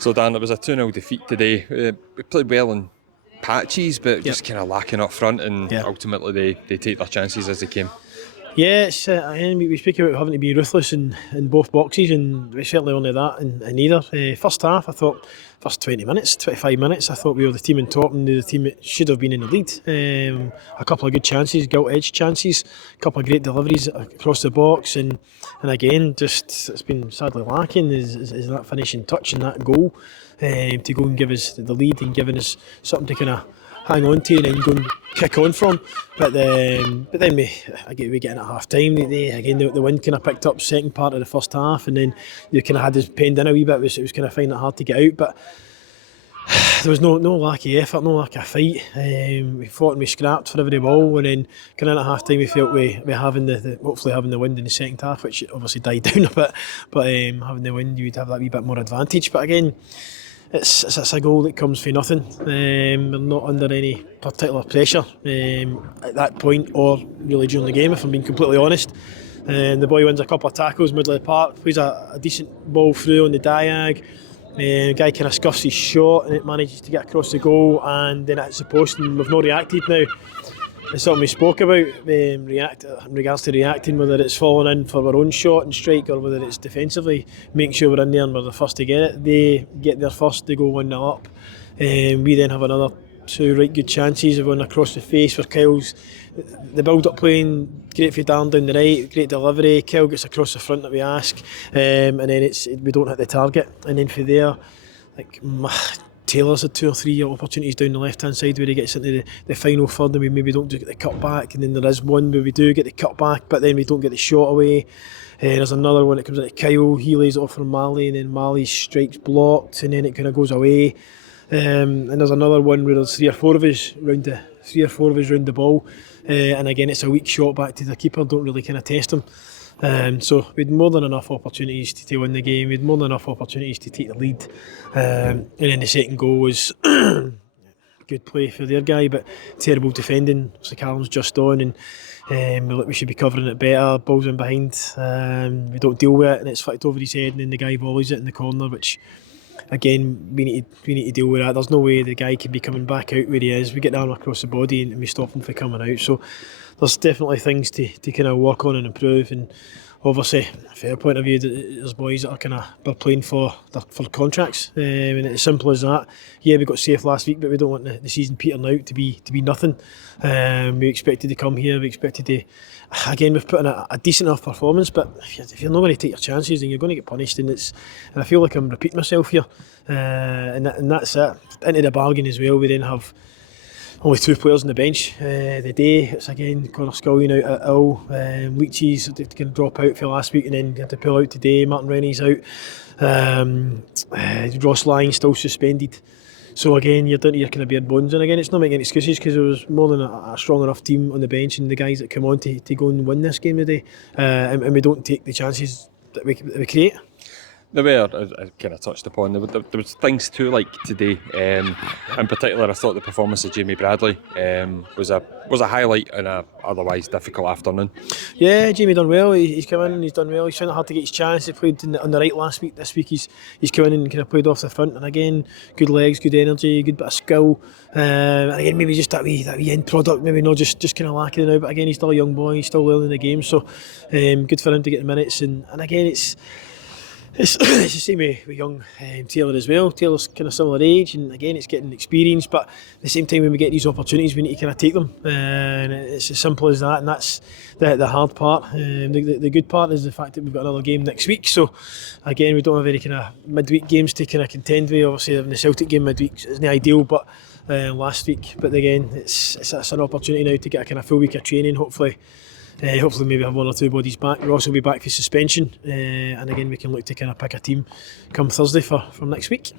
So Dan, it was a 2-0 defeat today. We played well in patches, but just kind of lacking up front, and ultimately they take their chances as they came. Yeah, it's, we speak about having to be ruthless in both boxes, and we certainly only that in either. First half, I thought, first 20 minutes, 25 minutes, I thought we were the team in top and the team that should have been in the lead. A couple of good chances, gilt-edged chances, a couple of great deliveries across the box, and again, just it's been sadly lacking is that finishing touch and that goal to go and give us the lead and giving us something to kind of hang on to and then go and kick on from. But then we get in at half time. The wind kind of picked up second part of the first half, and then you kind of had us penned in a wee bit. It was kind of finding it hard to get out, but there was no lack of effort, no lack of fight. We fought and we scrapped for every ball, and then kind of at half time we felt we hopefully having the wind in the second half, which obviously died down a bit. But having the wind, you would have that wee bit more advantage. But again, it's a goal that comes for nothing. We're not under any particular pressure at that point or really during the game, if I'm being completely honest. The boy wins a couple of tackles middle of the park, plays a decent ball through on the diag. Guy kind of scuffs his shot and it manages to get across the goal, and then it's the post, and we've not reacted now. It's something we spoke about in regards to reacting, whether it's falling in for our own shot and strike or whether it's defensively making sure we're in there and we're the first to get it. They get there first, they go 1-0 up. We then have another two right good chances of one across the face for Kyle's. The build-up playing, great for Darren down the right, great delivery. Kyle gets across the front that we ask, and then we don't hit the target. And then for there, like Taylor's had 2 or 3 opportunities down the left-hand side where he gets into the final third and we maybe don't get the cut back, and then there is one where we do get the cut back but then we don't get the shot away. There's another one that comes into Kyle, he lays it off for Mali, and then Mali strikes blocked and then it kind of goes away. And there's another one where there's 3 or 4 of us round the ball, and again it's a weak shot back to the keeper, don't really kind of test him. So we had more than enough opportunities to win the game, we had more than enough opportunities to take the lead, and then the second goal was good play for their guy but terrible defending. So Callum's just on and we should be covering it better, balls in behind, we don't deal with it and it's flicked over his head, and then the guy volleys it in the corner, which again we need to deal with that. There's no way the guy can be coming back out where he is. We get the arm across the body and we stop him from coming out, so there's definitely things to kind of work on and improve. And obviously, from our point of view, there's boys that are playing for contracts, and it's as simple as that. Yeah, we got safe last week, but we don't want the season petering out to be nothing. We expected to come here, we expected to. Again, we've put in a decent enough performance, but if you're not going to take your chances, then you're going to get punished. And I feel like I'm repeating myself here, and that's it. Into the bargain as well, we then have only 2 players on the bench the day. It's again Connor Scullion out at ill, Leachy's going to drop out for last week and then had to pull out today. Martin Rennie's out, Ross Lyons still suspended. So again, you're down to your kind of bare bones, and again it's not making excuses because there was more than a strong enough team on the bench and the guys that come on to go and win this game today, and we don't take the chances that we create. The way I kind of touched upon, there was things too, like today. In particular, I thought the performance of Jamie Bradley was a highlight in a otherwise difficult afternoon. Yeah, Jamie done well. He's come in and he's done well. He's found it hard to get his chance. He played on the right last week. This week he's come in and kind of played off the front. And again, good legs, good energy, good bit of skill. And again, maybe just that wee end product, maybe not just kind of lacking now. But again, he's still a young boy. He's still learning the game. So good for him to get the minutes. And again, it's the same with young Taylor as well. Taylor's kind of similar age, and again it's getting experience, but at the same time when we get these opportunities we need to kind of take them, and it's as simple as that, and that's the hard part. The good part is the fact that we've got another game next week, so again we don't have any kind of midweek games to kind of contend with. Obviously having the Celtic game midweek isn't ideal, but last week, but again it's an opportunity now to get a kind of full week of training. Hopefully maybe have 1 or 2 bodies back. We'll also be back for suspension, and again we can look to kind of pick a team come Thursday for next week.